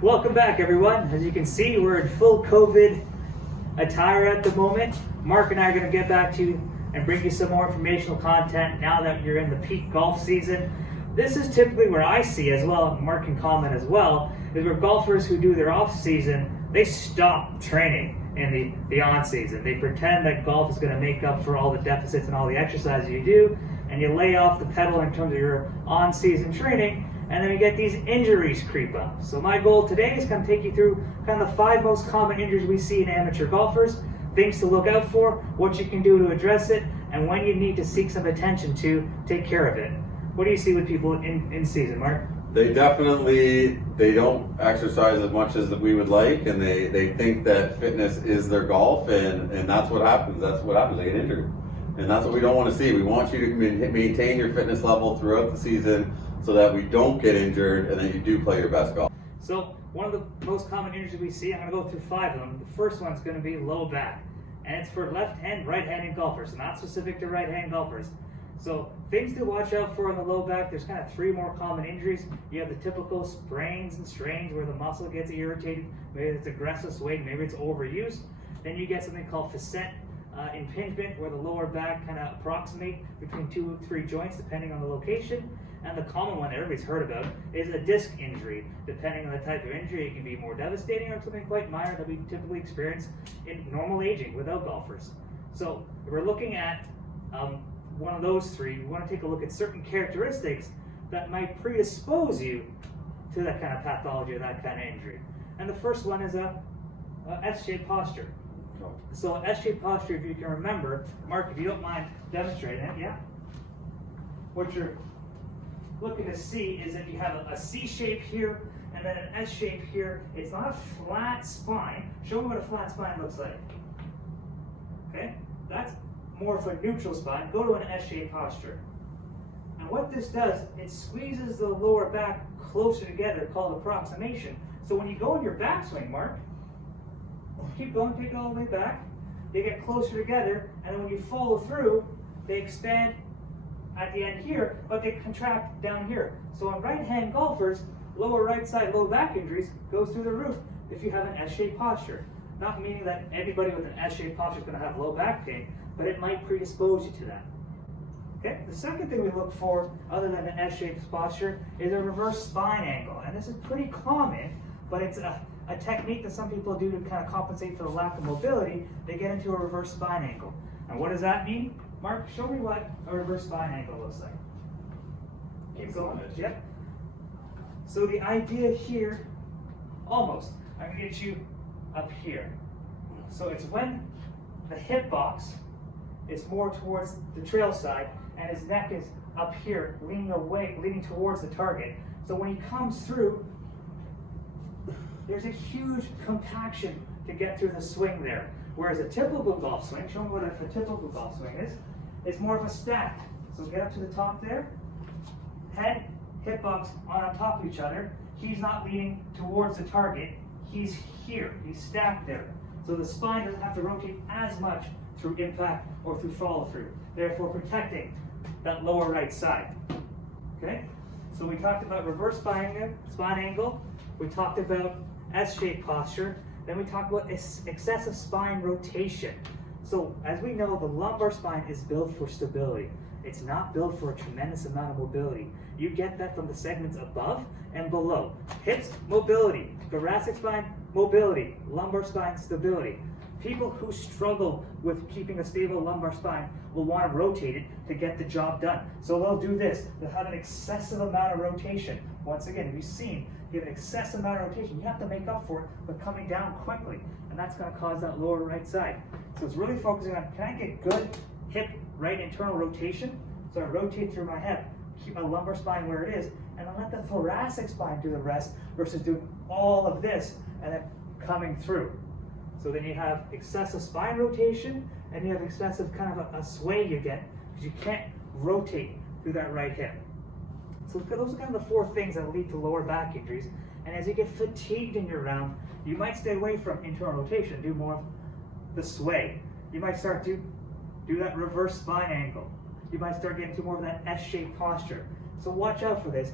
Welcome back, everyone. As you can see, we're in full COVID attire at the moment. Mark and I are going to get back to you and bring you some more informational content now that you're in the peak golf season. This is typically where I see as well, Mark can comment as well, is where golfers who do their off season, they stop training in the on season. They pretend that golf is going to make up for all the deficits and all the exercise you do, and you lay off the pedal in terms of your on season training, and then you get these injuries creep up. So my goal today is going to take you through kind of the 5 most common injuries we see in amateur golfers, things to look out for, what you can do to address it, and when you need to seek some attention to take care of it. What do you see with people in season, Mark? They don't exercise as much as we would like, and they think that fitness is their golf, and that's what happens. They get injured. And that's what we don't want to see. We want you to maintain your fitness level throughout the season so that we don't get injured and that you do play your best golf. So one of the most common injuries we see, I'm going to go through 5 of them. The first one's going to be low back. And it's for left-hand, right-handed golfers, not specific to right-hand golfers. So things to watch out for in the low back, there's kind of 3 more common injuries. You have the typical sprains and strains where the muscle gets irritated. Maybe it's aggressive swing, maybe it's overuse. Then you get something called facet impingement, where the lower back kind of approximate between 2 or 3 joints depending on the location. And the common one that everybody's heard about is a disc injury. Depending on the type of injury, it can be more devastating or something quite minor that we typically experience in normal aging without golfers. So if we're looking at one of those 3, we want to take a look at certain characteristics that might predispose you to that kind of pathology or that kind of injury. And the first one is a S-shaped posture. So S-shaped posture, if you can remember, Mark, if you don't mind demonstrating it, yeah? What you're looking to see is that you have a C shape here and then an S shape here. It's not a flat spine. Show me what a flat spine looks like. Okay? That's more of a neutral spine. Go to an S-shaped posture. And what this does, it squeezes the lower back closer together, called approximation. So when you go in your backswing, Mark, keep going, take it all the way back. They get closer together, and then when you follow through, they expand at the end here, but they contract down here. So on right-hand golfers, lower right side low back injuries goes through the roof if you have an S-shaped posture. Not meaning that everybody with an S-shaped posture is going to have low back pain, but it might predispose you to that. Okay. The second thing we look for, other than an S-shaped posture, is a reverse spine angle. And this is pretty common, but it's a technique that some people do to kind of compensate for the lack of mobility. They get into a reverse spine angle. And what does that mean? Mark, show me what a reverse spine angle looks like. Keep going. Yep. So the idea here, almost, I'm going to get you up here. So it's when the hip box is more towards the trail side and his neck is up here, leaning towards the target. So when he comes through, there's a huge compaction to get through the swing there. Whereas a typical golf swing, show me what a typical golf swing is, it's more of a stack. So get up to the top there, head, hip box on top of each other. He's not leaning towards the target, he's here, he's stacked there. So the spine doesn't have to rotate as much through impact or through follow through, therefore protecting that lower right side. Okay? So we talked about reverse spine angle, we talked about S-shaped posture, then we talked about excessive spine rotation. So as we know, the lumbar spine is built for stability. It's not built for a tremendous amount of mobility. You get that from the segments above and below. Hips, mobility. Thoracic spine, mobility. Lumbar spine, stability. People who struggle with keeping a stable lumbar spine will want to rotate it to get the job done. So they'll do this. They'll have an excessive amount of rotation. Once again, we've seen you have an excessive amount of rotation. You have to make up for it by coming down quickly. And that's going to cause that lower right side. So it's really focusing on, can I get good hip right internal rotation? So I rotate through my hip, keep my lumbar spine where it is, and I let the thoracic spine do the rest versus doing all of this and then coming through. So then you have excessive spine rotation and you have excessive kind of a sway you get because you can't rotate through that right hip. So those are kind of the 4 things that lead to lower back injuries. And as you get fatigued in your round, you might stay away from internal rotation, do more of the sway. You might start to do that reverse spine angle. You might start getting to more of that S-shaped posture. So watch out for this.